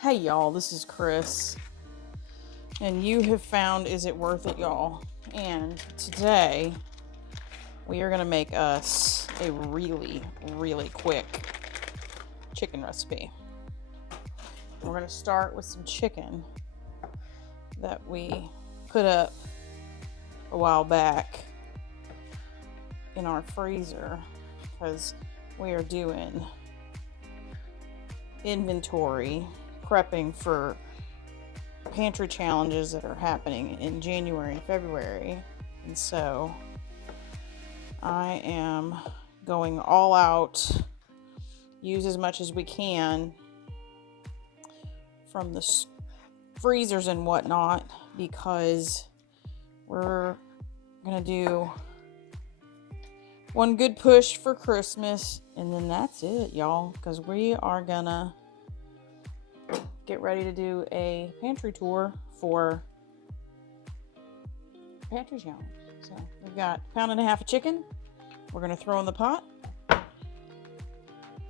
Hey y'all, this is Chris, and you have found Is It Worth It, y'all? And today we are going to make us a really, really quick chicken recipe. We're going to start with some chicken that we put up a while back in our freezer because we are doing inventory prepping for pantry challenges that are happening in January and February. And so I am going all out, use as much as we can from the freezers and whatnot, because we're gonna do one good push for Christmas, and then that's it, y'all, because we are gonna get ready to do a pantry tour for pantry challenge. So we've got 1.5 pounds of chicken we're gonna throw in the pot,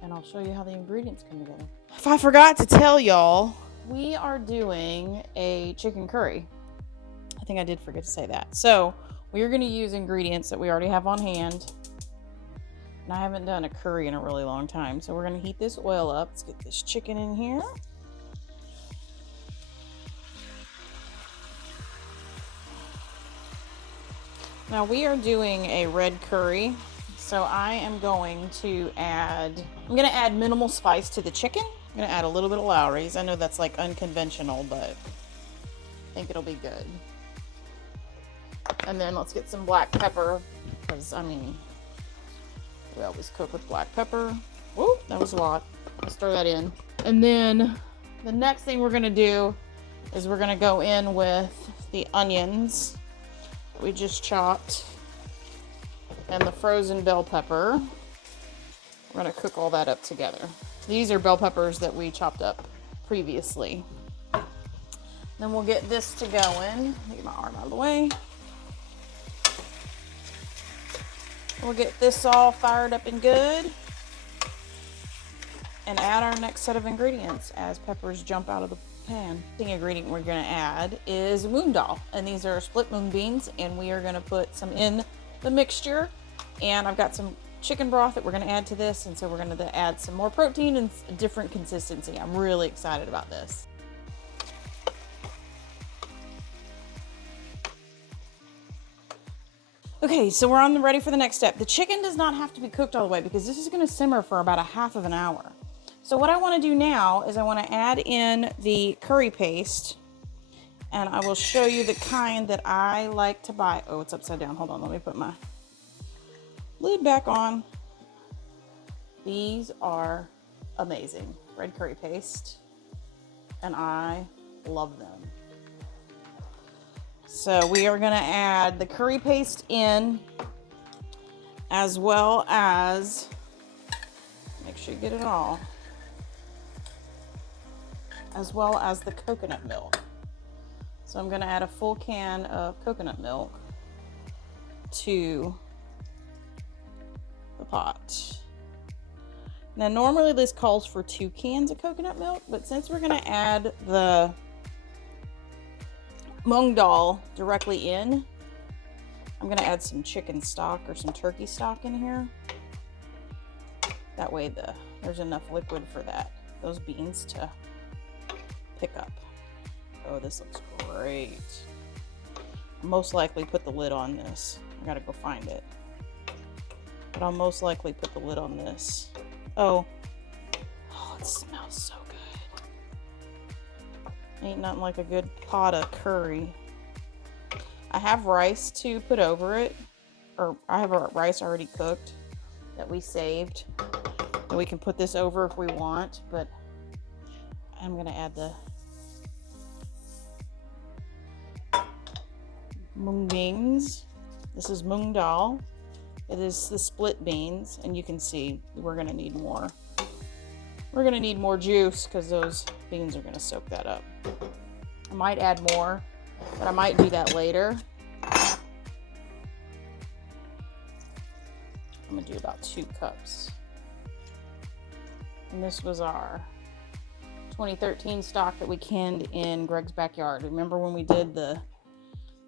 and I'll show you how the ingredients come together. If I forgot to tell y'all, we are doing a chicken curry. I think I did forget to say that. So we are going to use ingredients that we already have on hand, and I haven't done a curry in a really long time. So we're going to heat this oil up. Let's get this chicken in here. Now we are doing a red curry, so I am going to add minimal spice to the chicken. I'm going to add a little bit of Lawry's. I know that's like unconventional, but I think it'll be good. And then let's get some black pepper, because we always cook with black pepper. Whoop, that was a lot. Let's throw that in. And then the next thing we're going to do is we're going to go in with the onions we just chopped and the frozen bell pepper. We're going to cook all that up together. These are bell peppers that we chopped up previously. Then we'll get this to going. Get my arm out of the way. We'll get this all fired up and good, and add our next set of ingredients as peppers jump out of the pan. The ingredient we're going to add is mung dal, and these are split mung beans, and we are going to put some in the mixture. And I've got some chicken broth that we're going to add to this, and so we're going to add some more protein and a different consistency. I'm really excited about this. Okay, so we're ready for the next step. The chicken does not have to be cooked all the way because this is going to simmer for about 1/2 hour. So what I want to do now is I want to add in the curry paste, and I will show you the kind that I like to buy. Oh, it's upside down. Hold on, let me put my lid back on. These are amazing. Red curry paste, and I love them. So we are going to add the curry paste in, as well as, make sure you get it all, as well as the coconut milk. So I'm going to add a full can of coconut milk to the pot. Now normally this calls for 2 cans of coconut milk, but since we're going to add the mung dal directly in, I'm going to add some chicken stock or some turkey stock in here. That way there's enough liquid for those beans to pick up. Oh, this looks great. I'll most likely put the lid on this. I gotta go find it. But I'll most likely put the lid on this. Oh, it smells so good. Ain't nothing like a good pot of curry. I have rice to put over it, or I have a rice already cooked that we saved, and we can put this over if we want, but I'm gonna add the mung beans. This is mung dal. It is the split beans, and you can see we're gonna need more. We're gonna need more juice because those beans are gonna soak that up. I might add more, but I might do that later. I'm gonna do about 2 cups. And this was our 2013 stock that we canned in Greg's backyard. Remember when we did the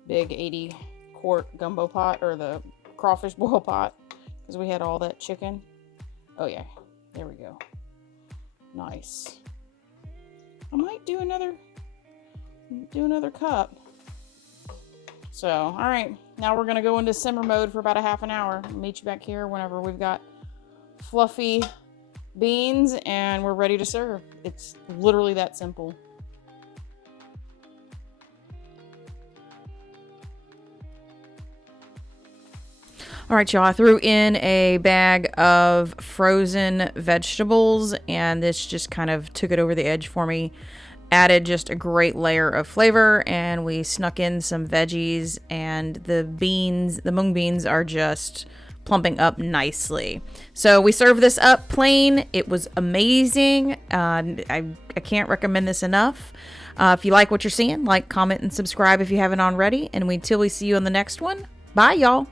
big 80-quart gumbo pot, or the crawfish boil pot, because we had all that chicken? Oh yeah, there we go. Nice. I might do another cup. So, all right, now we're gonna go into simmer mode for about a half an hour. I'll meet you back here whenever we've got fluffy beans and we're ready to serve. It's literally that simple. All right, y'all, I threw in a bag of frozen vegetables, and this just kind of took it over the edge for me. Added just a great layer of flavor, and we snuck in some veggies, and the beans, the mung beans, are just plumping up nicely. So we served this up plain. It was amazing. I can't recommend this enough. If you like what you're seeing, like, comment, and subscribe if you haven't already. And until we see you on the next one, bye, y'all.